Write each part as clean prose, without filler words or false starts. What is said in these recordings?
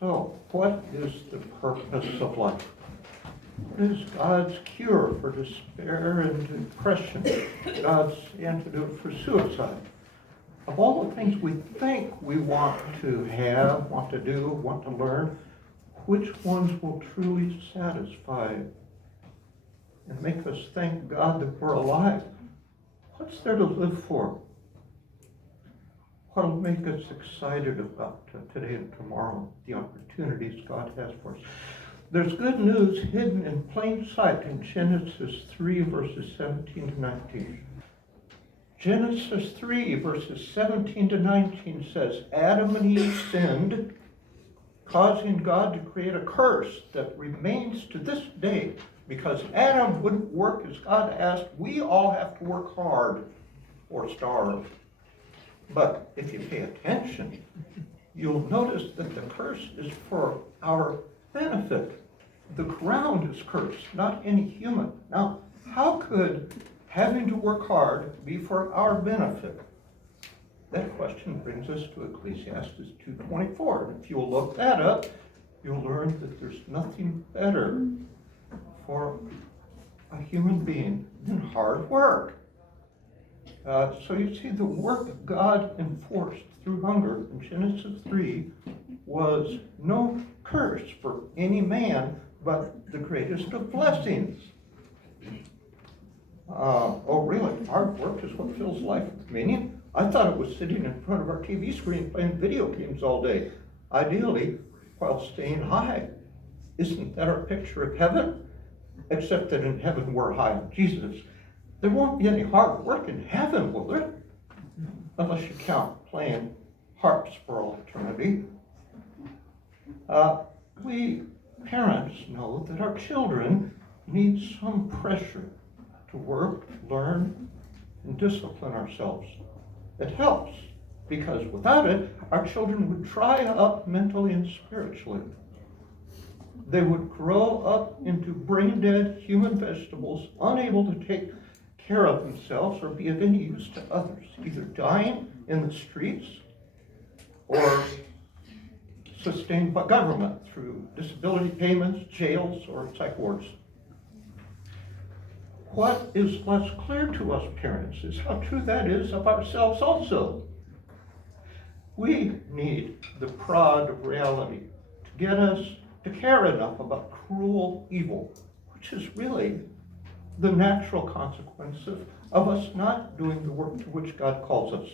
So, what is the purpose of life? What is God's cure for despair and depression? God's antidote for suicide? Of all the things we think we want to have, want to do, want to learn, which ones will truly satisfy and make us thank God that we're alive? What's there to live for? What will make us excited about today and tomorrow, the opportunities God has for us? There's good news hidden in plain sight in Genesis 3, verses 17 to 19. Genesis 3, verses 17 to 19 says, Adam and Eve sinned, causing God to create a curse that remains to this day. Because Adam wouldn't work as God asked, we all have to work hard or starve. But if you pay attention, you'll notice that the curse is for our benefit. The ground is cursed, not any human. Now, how could having to work hard be for our benefit? That question brings us to Ecclesiastes 2:24. And if you'll look that up, you'll learn that there's nothing better for a human being than hard work. So you see, the work God enforced through hunger in Genesis 3 was no curse for any man, but the greatest of blessings. Oh, really? Hard work is what fills life with meaning? I thought it was sitting in front of our TV screen playing video games all day, ideally while staying high. Isn't that our picture of heaven? Except that in heaven we're high on Jesus. There won't be any hard work in heaven, will there? Unless you count playing harps for all eternity. We parents know that our children need some pressure to work, learn, and discipline ourselves. It helps, because without it, our children would dry up mentally and spiritually. They would grow up into brain-dead human vegetables, unable to take care of themselves or be of any use to others, either dying in the streets or sustained by government through disability payments, jails, or psych wards. What is less clear to us parents is how true that is of ourselves also. We need the prod of reality to get us to care enough about cruel evil, which is really the natural consequence of us not doing the work to which God calls us.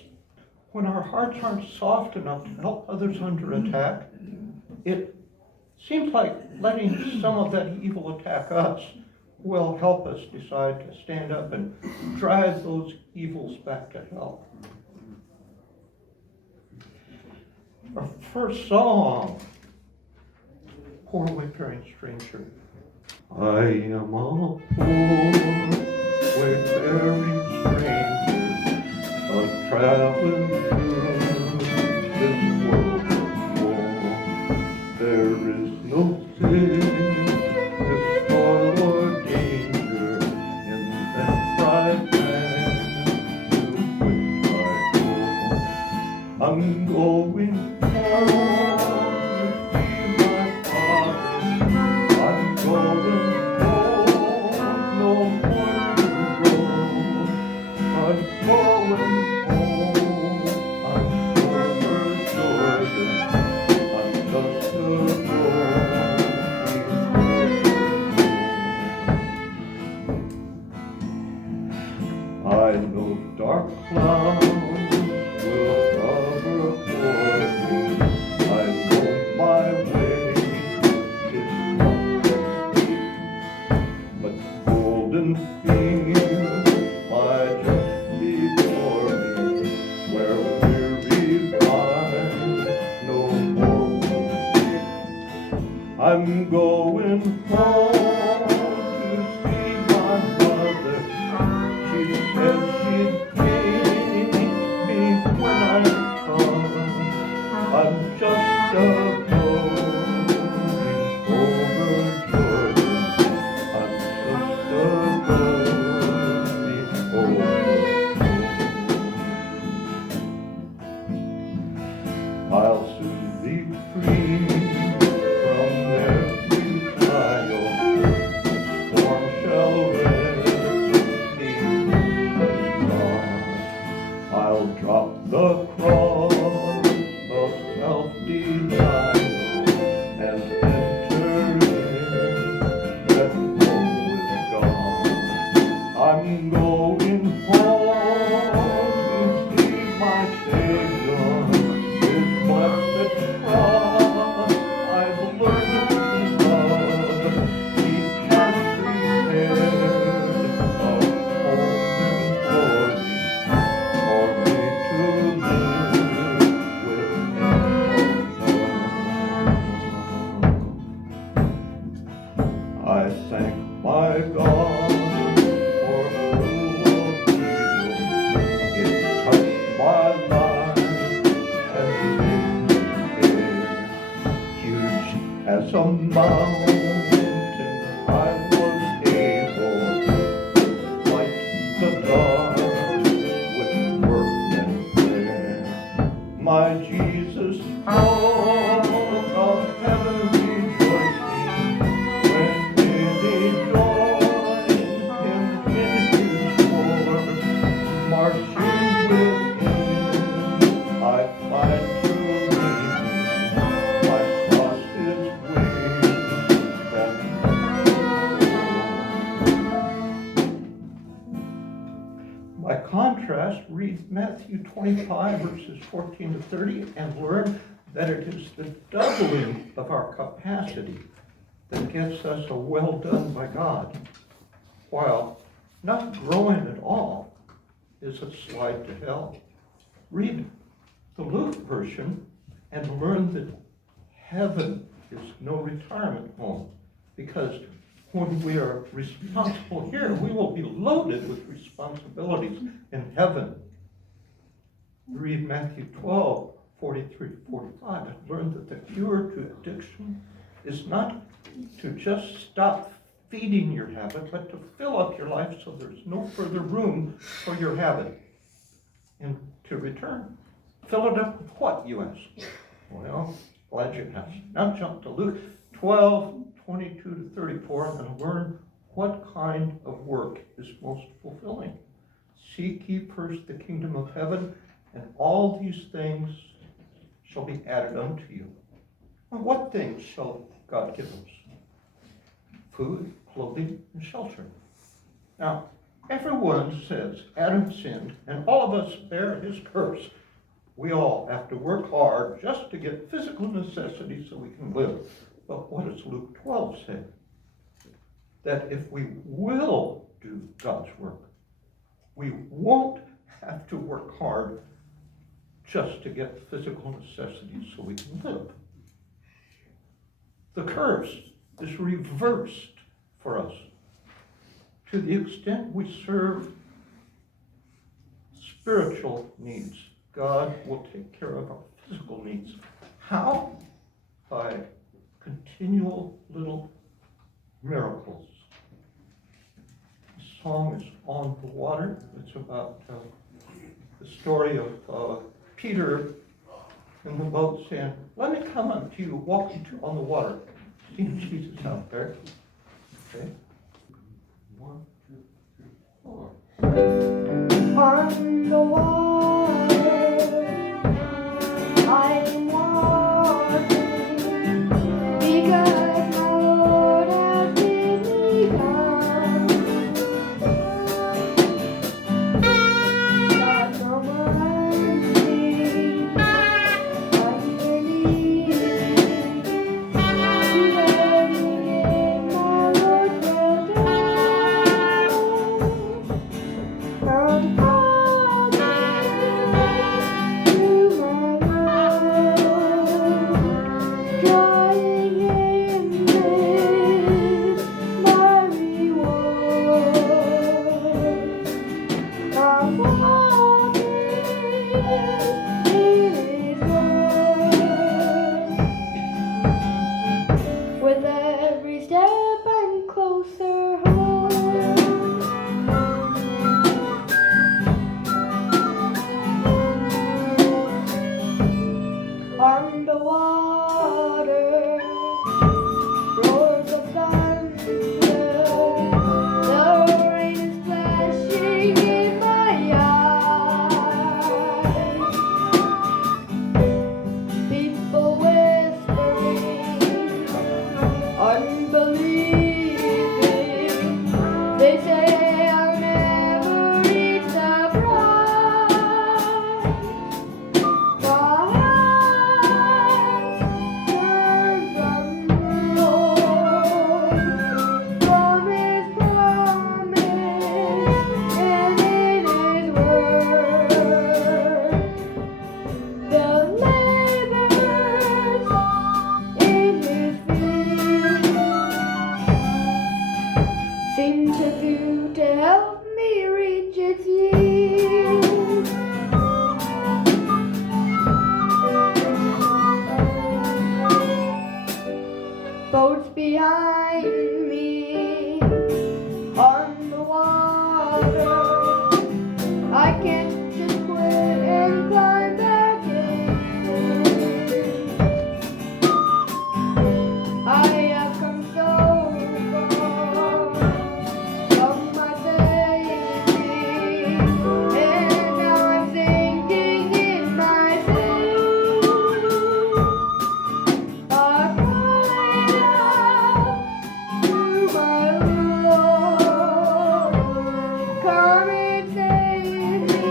When our hearts aren't soft enough to help others under attack, it seems like letting some of that evil attack us will help us decide to stand up and drive those evils back to hell. Our first song, Poor Wayfaring Stranger. I am a poor wayfaring stranger, a traveling through this world of woe. There is no sickness, toil, or danger in that bright land to which I go. I'm going home to see my Father. I'm going home, no more to go. I'm going home, I'm overjoyed. I'm just a lonely boy. I know dark clouds will cover for me. I know my way is not steep, but golden fields lie just before me, where weary vines no more will weep. I'm going home to see my mother. She said she'd take me when I come. I'm just a lonely overjoyed. I'm just a lonely overjoyed. I'll soon be free. my God, for cruel evil, it touched my life and made me huge as a mountain. I was able to fight the dark with work and prayer. My Jesus, throne of heaven rejoicing, when many join him in his war, marching within, I find true meaning. My cross is wings that by contrast, read Matthew 25, verses 14 to 30, and learn that it is the doubling of our capacity that gets us a well done by God, while not growing at all is a slide to hell. Read the Luke version and learn that heaven is no retirement home, because when we are responsible here, we will be loaded with responsibilities in heaven. Read Matthew 12, 43 to 45, and learn that the cure to addiction is not to just stop feeding your habit, but to fill up your life so there's no further room for your habit and to return. Fill it up with what, you ask? Well, glad you asked. Now jump to Luke 12, 22 to 34, and learn what kind of work is most fulfilling. Seek ye first the kingdom of heaven, and all these things shall be added unto you. And what things shall God give us? Food, clothing, and shelter. Now, everyone says Adam sinned, and all of us bear his curse. We all have to work hard just to get physical necessities so we can live. But what does Luke 12 say? That if we will do God's work, we won't have to work hard just to get physical necessities so we can live. The curse is reversed for us. To the extent we serve spiritual needs, God will take care of our physical needs. How? By continual little miracles. The song is On the Water. It's about the story of Peter in the boat saying, let me come up to you, walking on the water. Seeing Jesus out there. Okay. 1, 2, 3, 4. On the water, I'm walking, because my Lord has bid me come. God, no mercy, I'm believing, ready in my Lord will do. From falling boat's behind me on the water. I can't just quit and climb back in. I have come so far from my safety, and now I'm sinking in my sin. I cried out to my Lord, come and save me,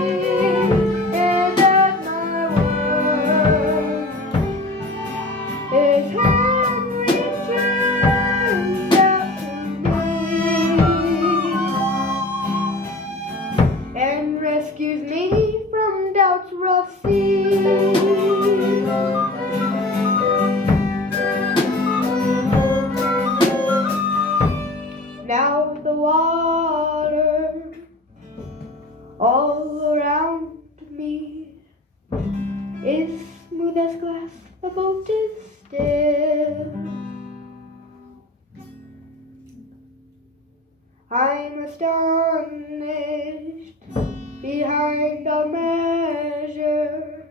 and at my word, His hand reached out to me and rescues me from doubt's rough sea. Now the water all around me is smooth as glass, the boat is still. I'm astonished behind all measure.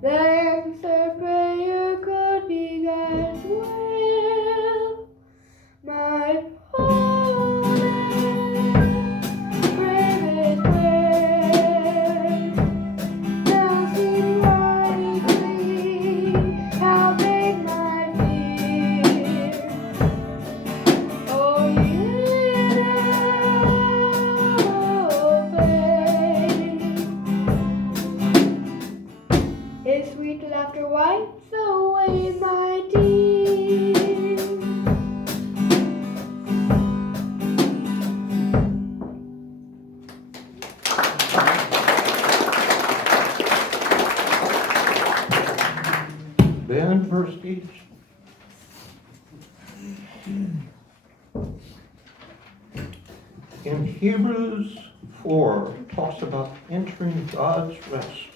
The answered prayer could be God's will. My whole bravest prayer now seems likely. How big my fear! Oh, faith. His sweet laughter wipes away my tears. Band verse each. In Hebrews 4, it talks about entering God's rest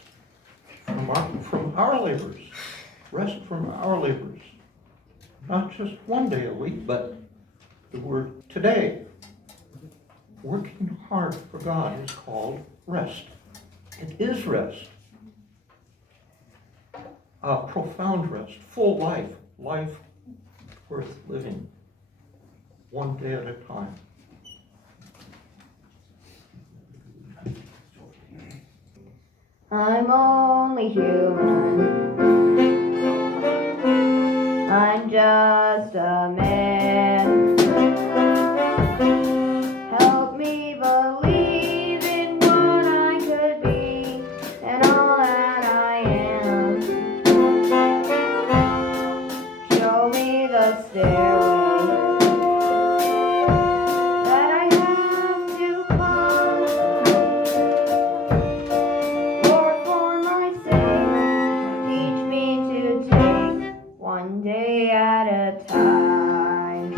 from our labors. Rest from our labors. Not just one day a week, but the word today. Working hard for God is called rest. It is rest. A profound rest, full life worth living, one day at a time. I'm only human. I'm just a man. Help me believe in what I could be and all that I am. Show me the stairway that I have to climb. Lord, for my sake, teach me to take one day at a time.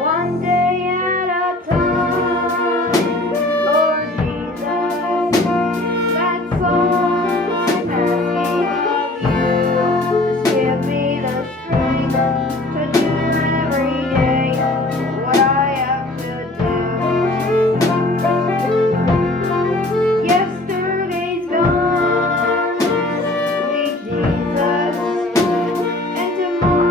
One day at a time, Lord Jesus, that's all I'm asking of you. Just give me the strength to do every day what I have to do. Yesterday's gone, sweet Jesus, and tomorrow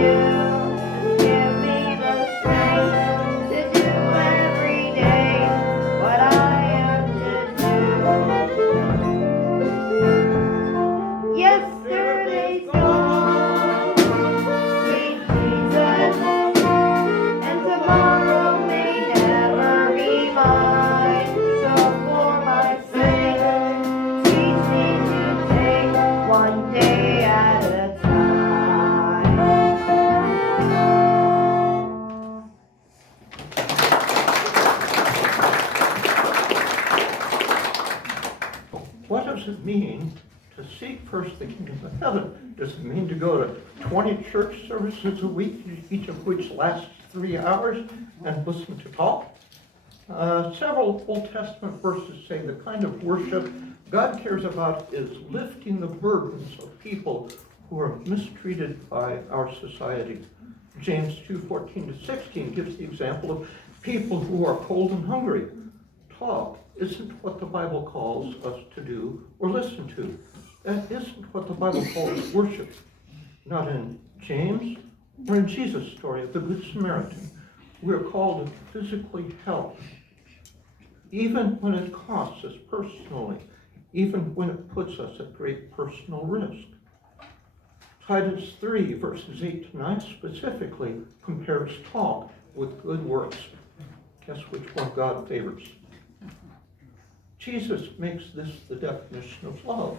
you. Just give me the strength to do every day what I am to do. Yesterday's gone, sweet Jesus, and tomorrow may never be mine. So for my sake, teach me to take one day at a time. What does it mean to seek first the kingdom of heaven? Does it mean to go to 20 church services a week, each of which lasts 3 hours, and listen to talk? Several Old Testament verses say the kind of worship God cares about is lifting the burdens of people who are mistreated by our society. James 2:14-16 gives the example of people who are cold and hungry. Talk isn't what the Bible calls us to do or listen to. That isn't what the Bible calls worship. Not in James or in Jesus' story of the Good Samaritan. We are called to physically help, even when it costs us personally, even when it puts us at great personal risk. Titus 3, verses 8-9 specifically compares talk with good works. Guess which one God favors? Jesus makes this the definition of love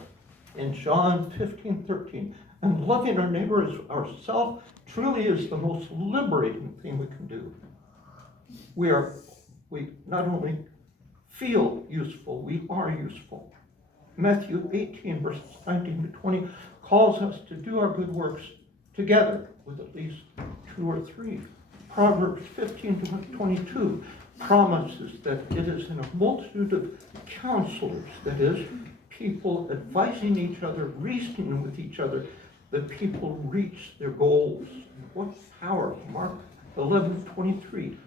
in John 15:13. And loving our neighbor as ourselves truly is the most liberating thing we can do. We not only feel useful, we are useful. Matthew 18, verses 19-20 calls us to do our good works together with at least 2 or 3. Proverbs 15-22 promises that it is in a multitude of counselors, that is, people advising each other, reasoning with each other, that people reach their goals. What power! Mark 11:23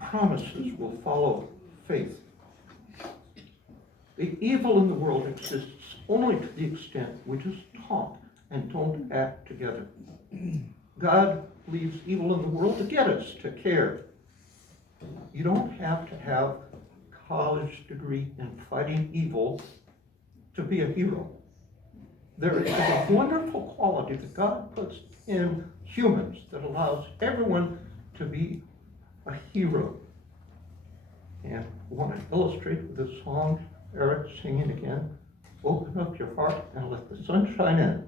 promises will follow faith. The evil in the world exists only to the extent we just talk and don't act together. God leaves evil in the world to get us to care. You don't have to have a college degree in fighting evil to be a hero. There is a wonderful quality that God puts in humans that allows everyone to be a hero. And I want to illustrate with this song, Eric singing again, "Open up your heart and let the sun shine in."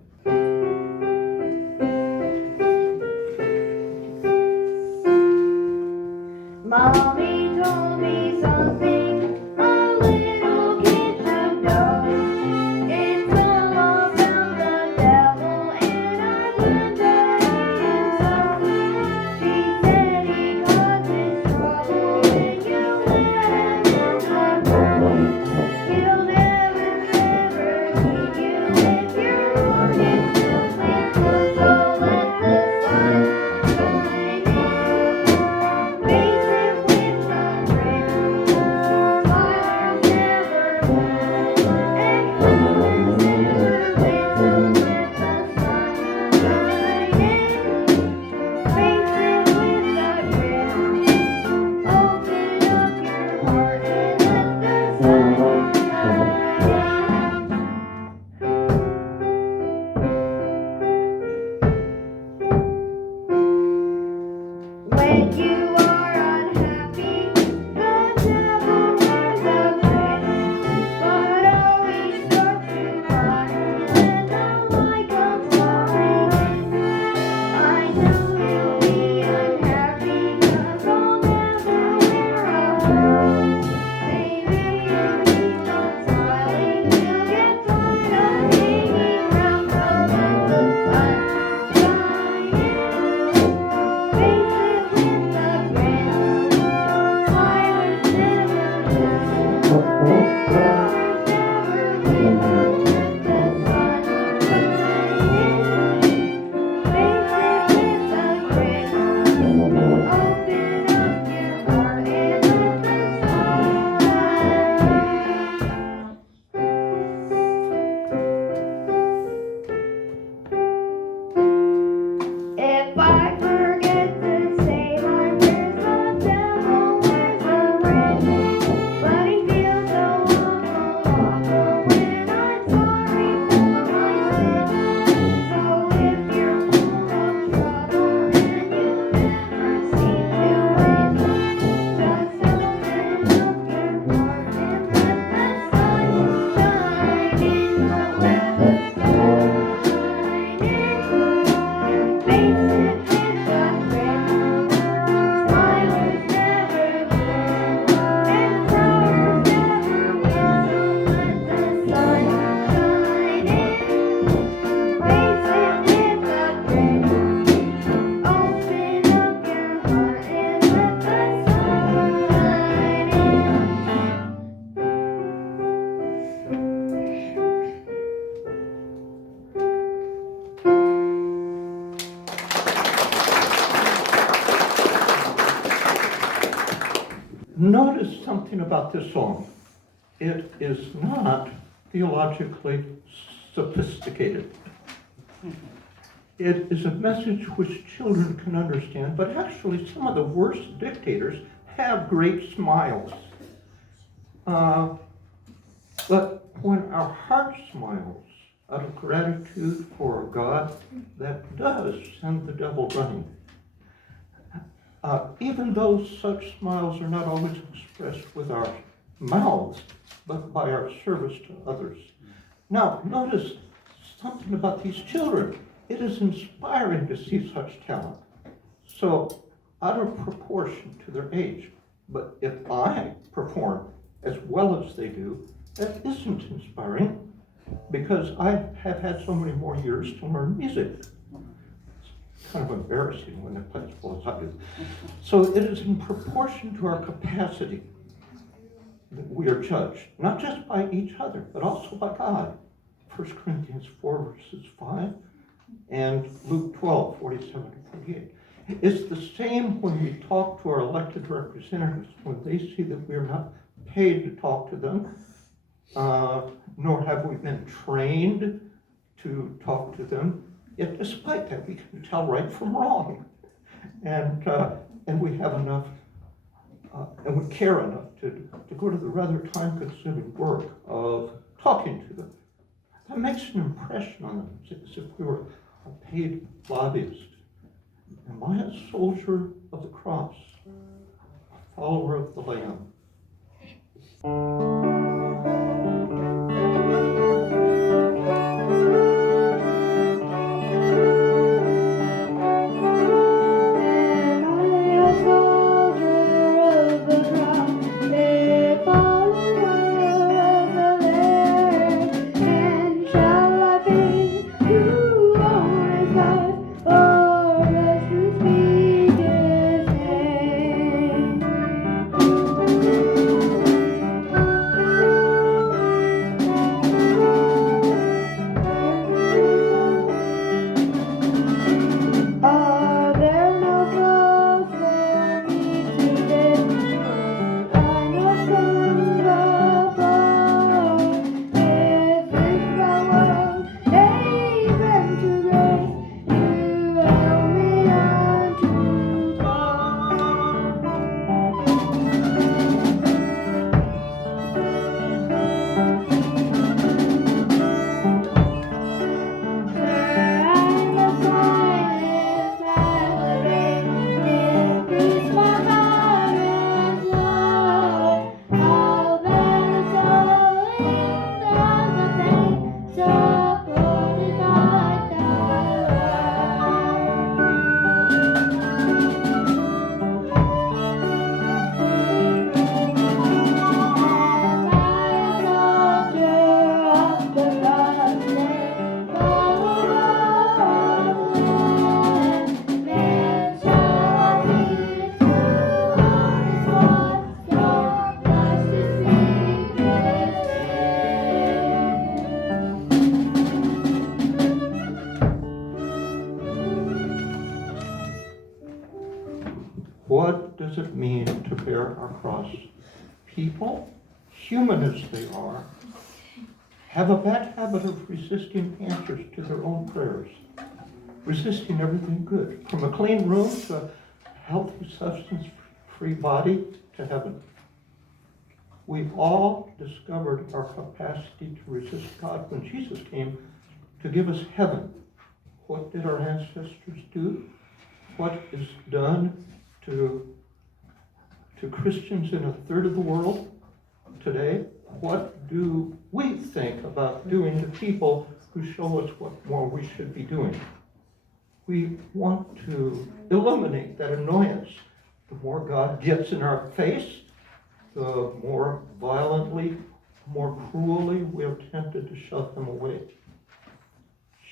Mommy told me something a little kid should know. It's all about the devil, and I learned that himself. She said he causes trouble when you let him alone. He'll never, ever leave you if your heart is filled with love. So let the sun shine in. Face it with a grin. Smiles never lose, and promise never wins. So let the sun shine in. Face it with a grin. Open up your heart and let the sun shine in. When you are unhappy, the devil tries a bit, but always start to cry when the light comes shining in. I know you'll be unhappy 'cause I'll never wear a frown. Maybe if you stop smiling, you'll get tired of hanging round. So let the sun shine in. Face it with a grin. Smilers never lose. Flowers never win. So let the sun shine in. Face it with a grin. Open up your heart and let the sun shine in. If I Notice something about this song. It is not theologically sophisticated. It is a message which children can understand, but actually some of the worst dictators have great smiles. But when our heart smiles out of gratitude for a God that does send the devil running, even though such smiles are not always expressed with our mouths, but by our service to others. Now, notice something about these children. It is inspiring to see such talent. So, out of proportion to their age. But if I perform as well as they do, that isn't inspiring, because I have had so many more years to learn music. It's kind of embarrassing when I play as well as I do. So it is in proportion to our capacity that we are judged, not just by each other, but also by God. 1 Corinthians 4, verses 5, and Luke 12, 47 to 48. It's the same when we talk to our elected representatives, when they see that we are not paid to talk to them, nor have we been trained to talk to them. Yet despite that, we can tell right from wrong. And we have enough, and we care enough to go to the rather time-consuming work of talking to them. That makes an impression on them, as if we were a paid lobbyist. Am I a soldier of the cross, a follower of the Lamb? What does it mean to bear our cross? People, human as they are, have a bad habit of resisting answers to their own prayers, resisting everything good, from a clean room to a healthy, substance-free body to heaven. We've all discovered our capacity to resist God when Jesus came to give us heaven. What did our ancestors do? What is done to Christians in a third of the world today? What do we think about doing to people who show us what more we should be doing? We want to eliminate that annoyance. The more God gets in our face, the more violently, more cruelly we are tempted to shove them away.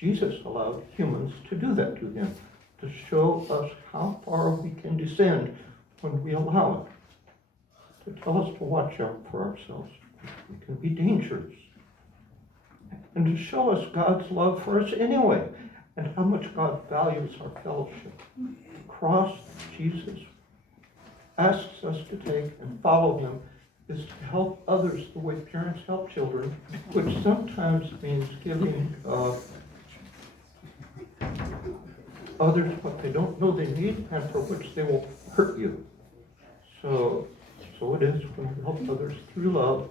Jesus allowed humans to do that to him, to show us how far we can descend when we allow it, to tell us to watch out for ourselves. We can be dangerous. And to show us God's love for us anyway, and how much God values our fellowship. The cross, Jesus, asks us to take and follow him is to help others the way parents help children, which sometimes means giving others what they don't know they need and for which they will hurt you. So it is when we help others through love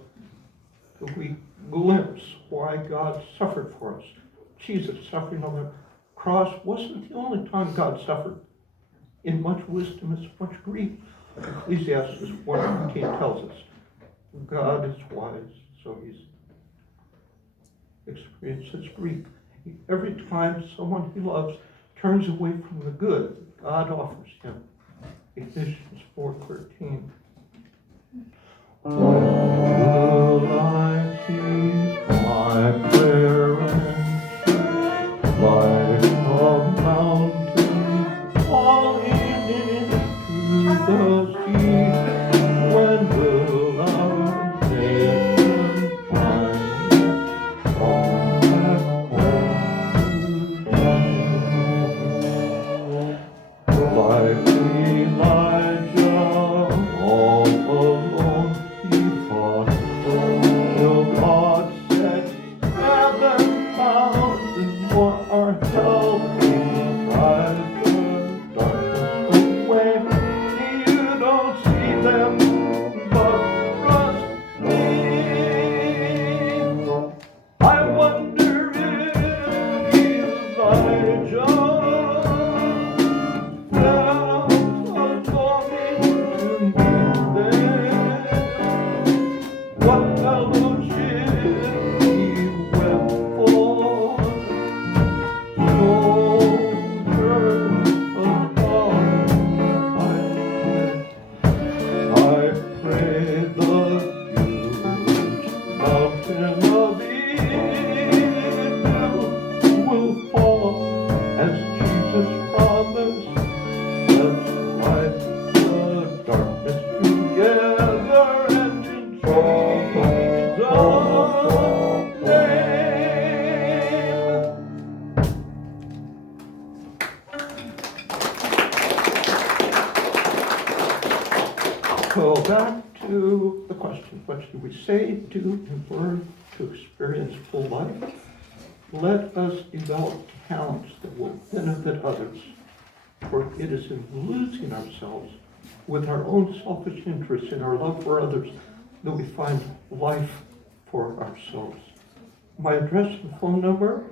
that we glimpse why God suffered for us. Jesus suffering on the cross wasn't the only time God suffered. In much wisdom is much grief. Ecclesiastes 1:15 tells us God is wise, so he's experiences grief. Every time someone he loves turns away from the good God offers him. Ephesians 4:13. Will I keep my prayer answered like a mountain falling into the sea? When will our nation finally come back home? Like Elijah, all alone he fought till God said, 7,000 more are helping drive the darkness away. You don't see them, but trust me. I wonder if Elijah felt a longing to meet them. What fellowship he wept for, soldiers of God, I pray the huge mountain of Israel will fall as Jesus promised. Let's fight the darkness together and in Jesus' name. So back to the question, what should we say, do, and word to experience full life? Let us develop talents that will benefit others, for it is in losing ourselves with our own selfish interests and our love for others that we find life for ourselves. My address and phone number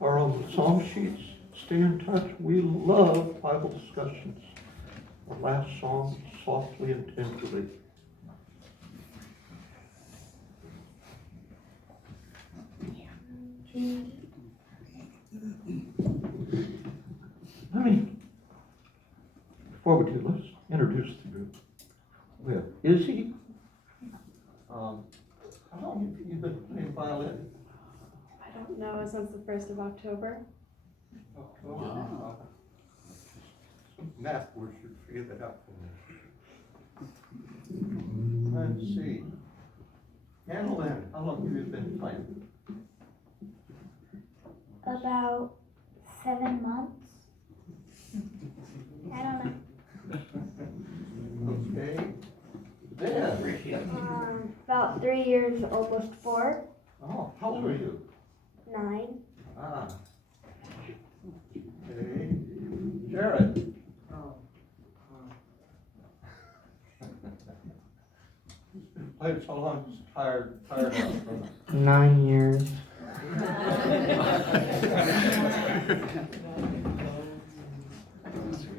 are on the song sheets. Stay in touch. We love Bible discussions. The last song, Softly and Tenderly. Before we do, let's introduce the group. We have Izzy. How long have you been playing violin? I don't know, since the 1st of October. Some math words should figure that out for me. Let's see. Annalyn, how long have you been playing? About 7 months. I don't know. Okay. Ben. About 3 years, almost 4. Oh, how old are you? 9. Ah. Okay. Jared. Played so long, he's tired out from it. 9 years.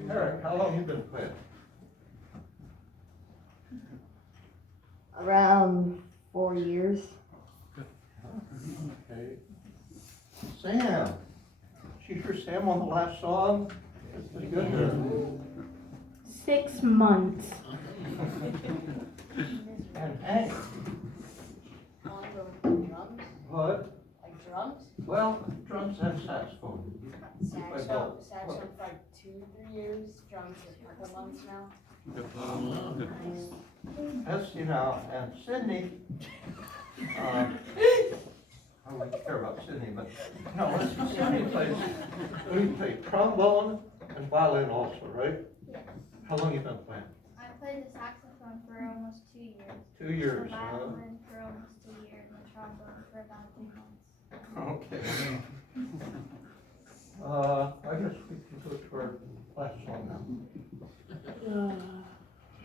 Eric, how long have you been playing? Around 4 years. Okay. Sam. Did you hear Sam on the last song? That's pretty good. 6 months. And Hank. Drums? What? Like drums? Well, drums and saxophone. Saxophone for like 2-3 years, drums for a couple months now. That's, and Sydney, I wouldn't care about Sydney, but, no, Sydney we play trombone and violin also, right? Yes. How long you been playing? I played the saxophone for almost 2 years. 2 years, The huh? violin for almost a year, and the trombone for about 3 months. Okay. I guess we can go to our last song now.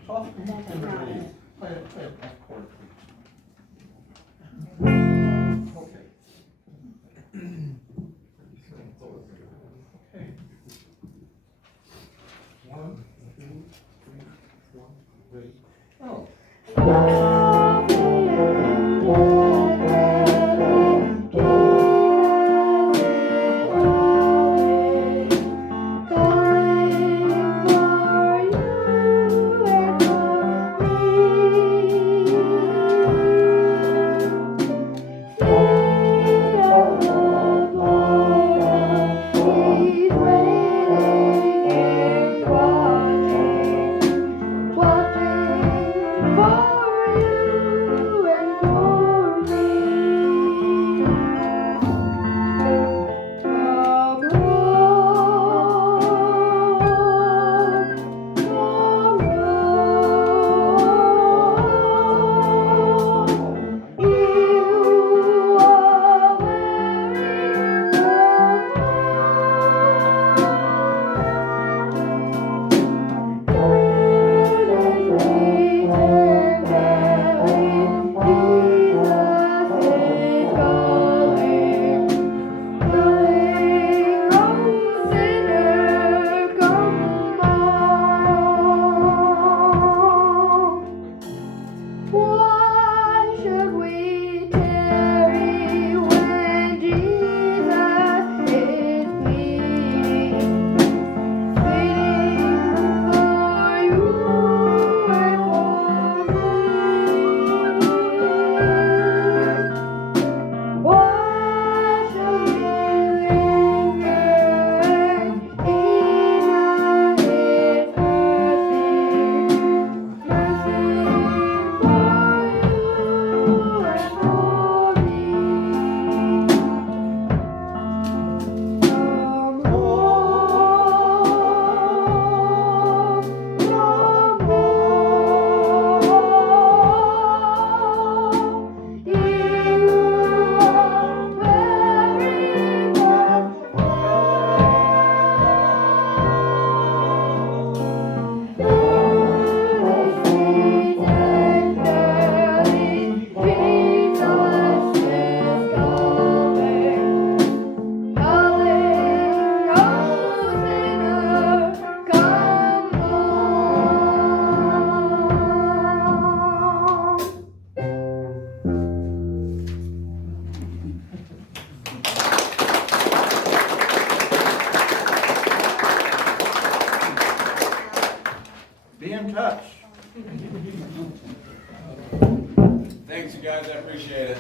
Soft and tenderly. Play it that chord, please. Okay. Okay. 1, 2, 3, 4, wait. Oh. Why should we tarry when Jesus is pleading, waiting for you and for me? Why should we linger and deny His mercy? Mercy for you and for me. Come home, you are very Be in touch. Thanks, you guys, I appreciate it.